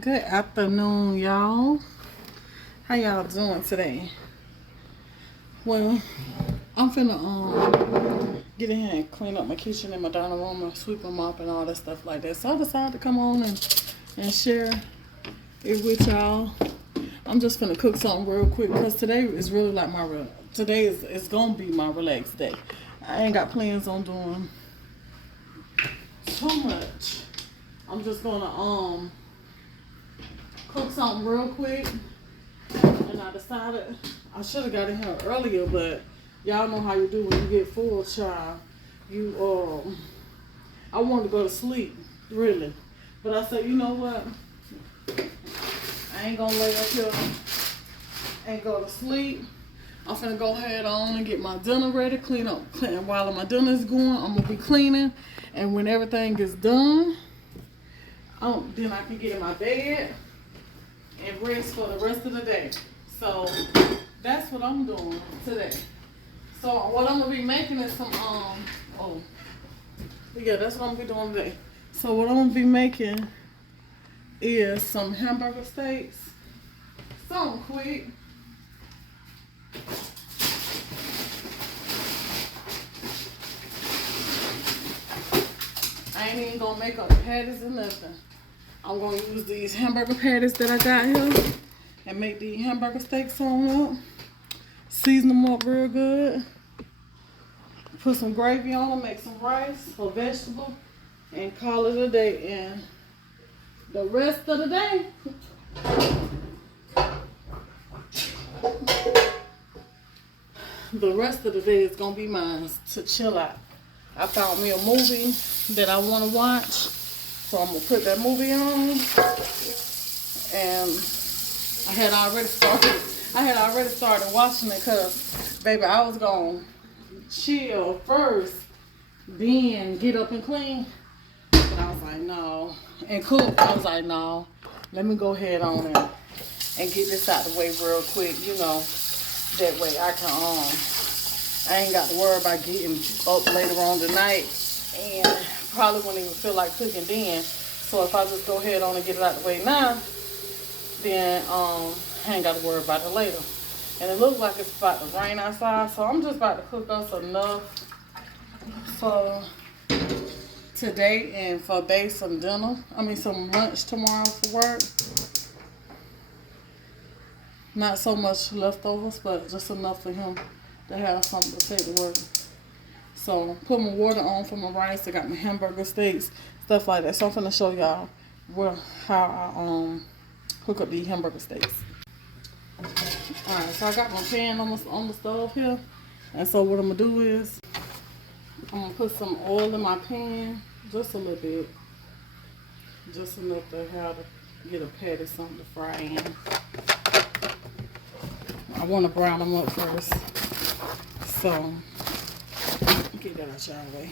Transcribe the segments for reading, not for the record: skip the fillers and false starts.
Good afternoon, y'all. How y'all doing today? Well, I'm finna get in here and clean up my kitchen and my dining room and sweep them up and all that stuff like that. So I decided to come on and share it with y'all. I'm just finna cook something real quick because today is really like today is gonna be my relaxed day. I ain't got plans on doing too much. I'm just gonna cook something real quick, and I decided I should have got in here earlier, but y'all know how you do when you get full, child. I wanted to go to sleep, really, but I said, you know what? I ain't gonna lay up here and go to sleep. I'm finna go ahead on and get my dinner ready, clean up. While my dinner is going, I'm gonna be cleaning, and when everything is done, then I can get in my bed and rest for the rest of the day. So that's what I'm doing today. So what I'm gonna be making is some that's what I'm gonna be doing today. So what I'm gonna be making is some hamburger steaks. Something quick. I ain't even gonna make up patties or nothing. I'm gonna use these hamburger patties that I got here and make these hamburger steaks on up. Season them up real good. Put some gravy on them, make some rice or vegetable, and call it a day. And the rest of the day, is gonna be mine to chill out. I found me a movie that I wanna watch, so I'm gonna put that movie on. And I had already started watching it because, baby, I was gonna chill first, then get up and clean. But I was like, no. And cook, I was like, no. Let me go ahead on and get this out the way real quick, that way I ain't got to worry about getting up later on tonight and probably won't even feel like cooking then. So if I just go ahead on and get it out the way now, then I ain't got to worry about it later. And it looks like it's about to rain outside, so I'm just about to cook us enough for today and for some lunch tomorrow for work. Not so much leftovers, but just enough for him to have something to take to work. So put my water on for my rice. I got my hamburger steaks, stuff like that. So I'm finna show y'all how I cook up these hamburger steaks. Alright, so I got my pan on the stove here. And so what I'm gonna do is I'm gonna put some oil in my pan, just a little bit. Just enough to get a patty, something to fry in. I want to brown them up first. So get that out y'all way.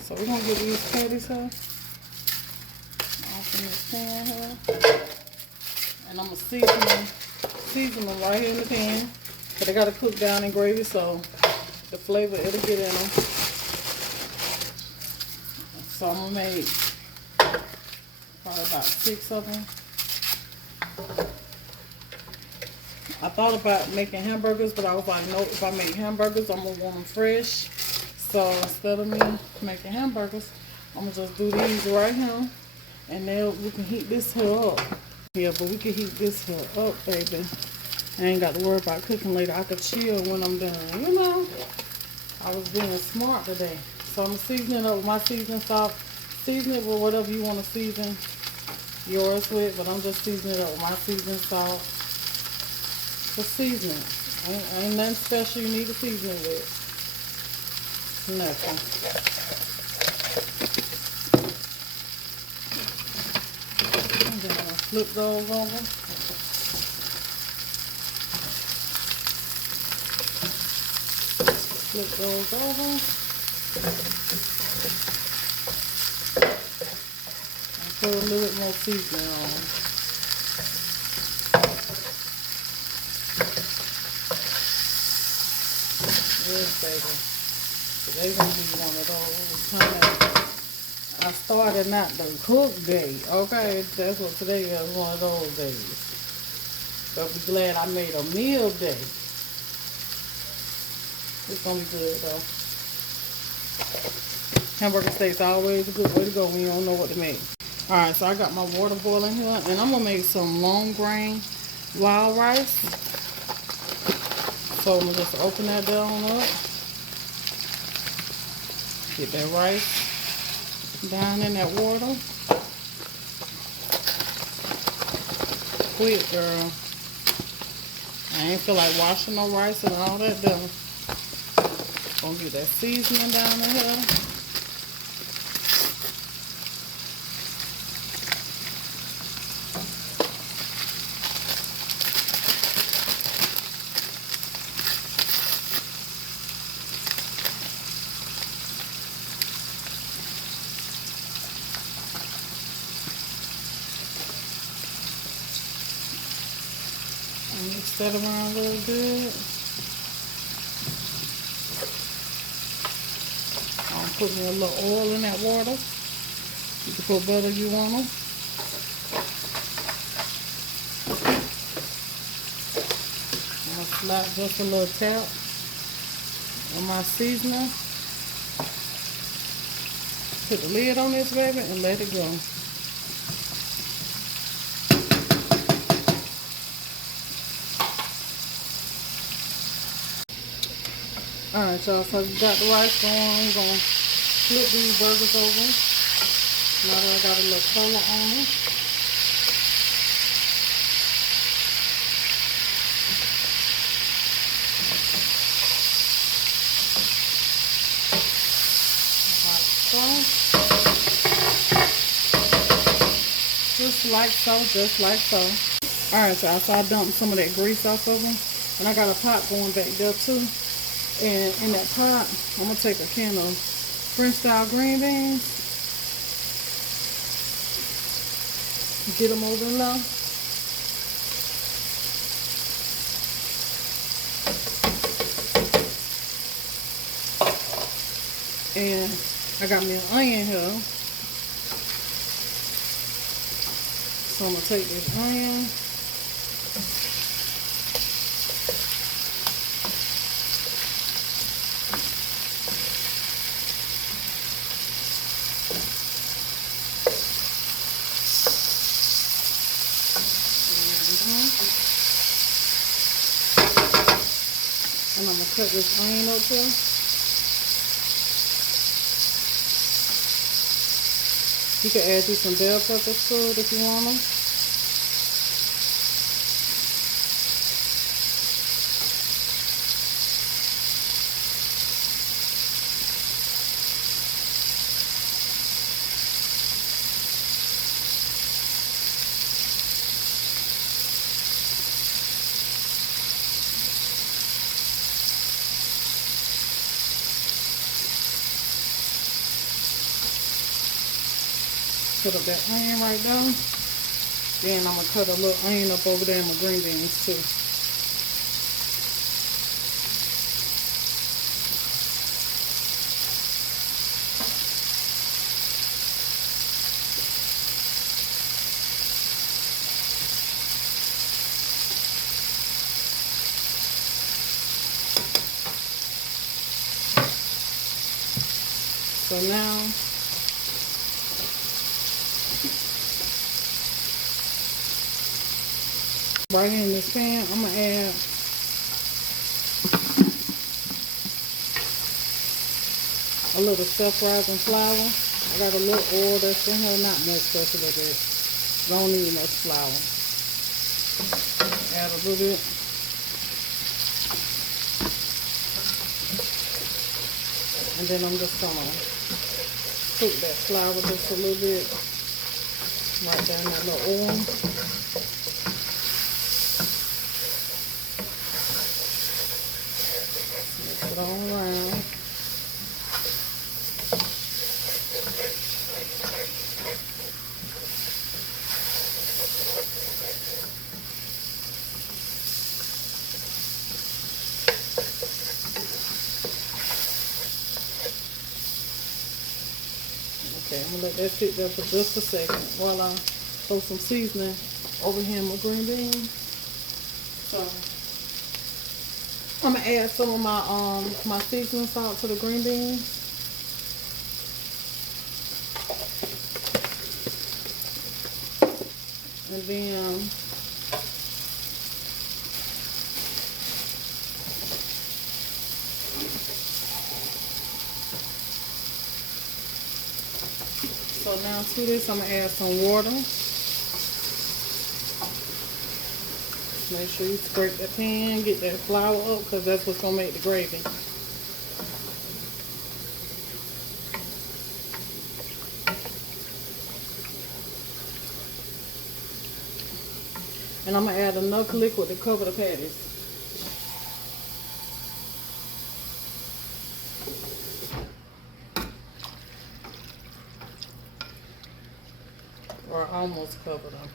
So we're gonna get these patties here off in this pan here. And I'm gonna season them right here in the pan. But they gotta cook down in gravy, so the flavor it'll get in them. So I'm gonna make probably about 6 of them. I thought about making hamburgers, but I was like, no, if I make hamburgers, I'm gonna want them fresh. So instead of me making hamburgers, I'm gonna just do these right here, and then we can heat this here up. Yeah, but we can heat this here up, baby. I ain't got to worry about cooking later. I could chill when I'm done. I was being smart today. So I'm seasoning it up with my seasoning salt. Season it with whatever you want to season yours with, but I'm just seasoning it up with my seasoning salt. For seasoning. Ain't nothing special you need to season it with. Nothing. I'm gonna flip those over. Flip those over. And put a little bit more seasoning on. Yes, baby. Today's gonna be one of those. I started not the cook day. Okay, that's what today is, one of those days. But be glad I made a meal day. It's gonna be good though. Hamburger steak's always a good way to go when you don't know what to make. Alright, so I got my water boiling here, and I'm gonna make some long grain wild rice. So I'm gonna just open that down up. Get that rice down in that water. Quick, girl. I ain't feel like washing no rice and all that done. Gonna get that seasoning down in here. Mix that around a little bit. I'll put me a little oil in that water. You can put butter if you want them. I'm going to slap just a little tap on my seasoning. Put the lid on this baby and let it go. Alright, y'all, so you got the rice going. I'm going to flip these burgers over. Now that I got a little color on them. Just like so, just like so. Alright, y'all, so I dumped some of that grease off of them. And I got a pot going back there too. And in that pot, I'm going to take a can of French style green beans. Get them over in there. And I got me an onion here. So I'm going to take this onion. And I'm going to cut this onion up here. You can add you some bell peppers to it if you want them. Put up that onion right there. Then I'm going to cut a little onion up over there in my green beans too. So now right here in this pan, I'm going to add a little self-rising flour. I got a little oil that's in here, not much, just a little bit. Don't need much flour. Add a little bit. And then I'm just going to cook that flour just a little bit. Right down that little oil. It all around. Okay, I'm gonna let that sit there for just a second while I throw some seasoning over here in my green beans. So I'm gonna add some of my seasoning salt to the green beans. And then so now to this I'm gonna add some water. Make sure you scrape the pan, get that flour up, because that's what's gonna make the gravy. And I'm gonna add enough liquid to cover the patties. Or almost cover them.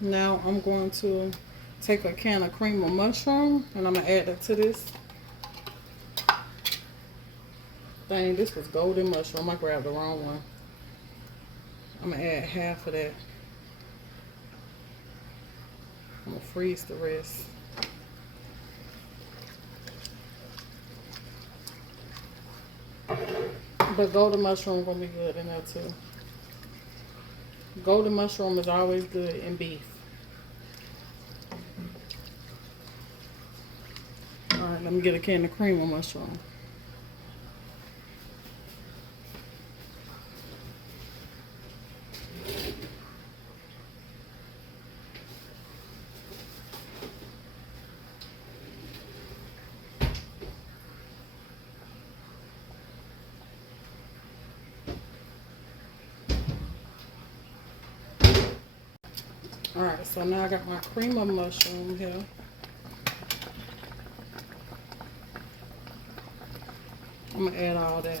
Now I'm going to take a can of cream of mushroom and I'm gonna add that to this. Dang, this was golden mushroom. I grabbed the wrong one. I'm gonna add half of that. I'm gonna freeze the rest. But golden mushroom gonna be good in there too. Golden mushroom is always good in beef. Alright, let me get a can of cream of mushroom. Alright, so now I got my cream of mushroom here. I'm going to add all that.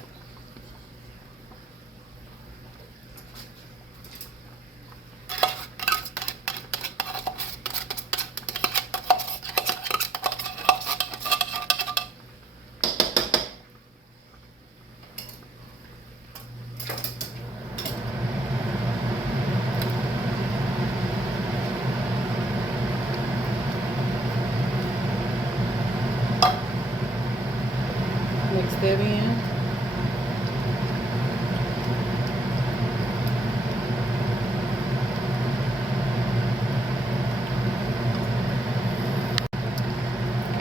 Mix that in.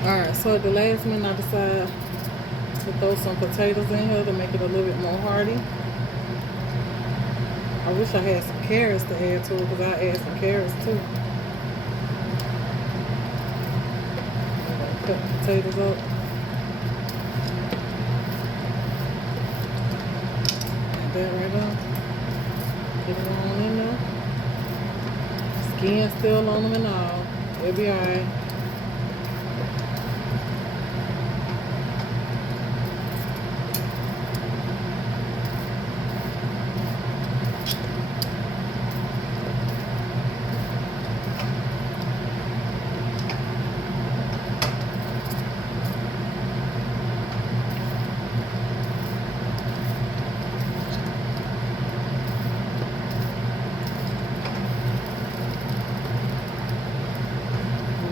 Alright, so at the last minute I decided to throw some potatoes in here to make it a little bit more hearty. I wish I had some carrots to add to it, because I add some carrots too. Cut the potatoes up. That right up. Get it on in there. Skin still on them and all. It'll be alright.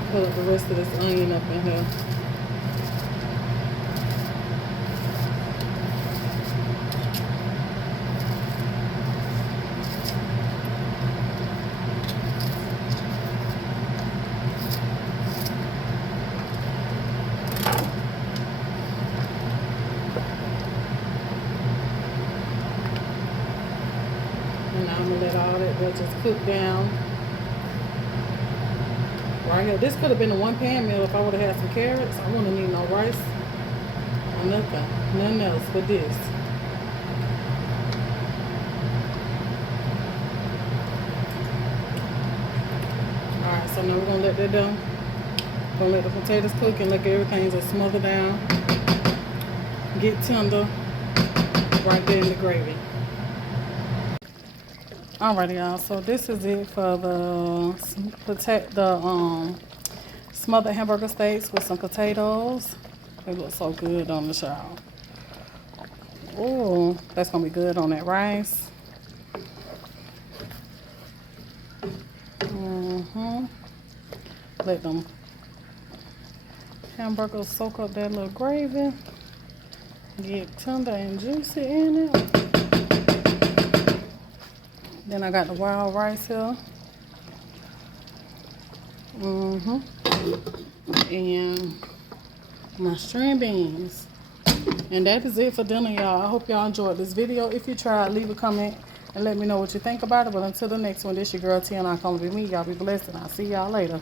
Put up the rest of this onion up in here. And I'm gonna let all that just cook down. Right here. This could have been a one-pan meal if I would have had some carrots. I wouldn't need no rice or nothing else but this. Alright, so now we're gonna let that down. Gonna let the potatoes cook and let everything just smother down. Get tender right there in the gravy. Alrighty, y'all, so this is it for the smothered hamburger steaks with some potatoes. They look so good on the child. Oh, that's gonna be good on that rice. Let them hamburgers soak up that little gravy. Get tender and juicy in it. Then I got the wild rice here. And my string beans. And that is it for dinner, y'all. I hope y'all enjoyed this video. If you tried, leave a comment and let me know what you think about it. But until the next one, this your girl Tiana. I'm gonna be me. Y'all be blessed, and I'll see y'all later.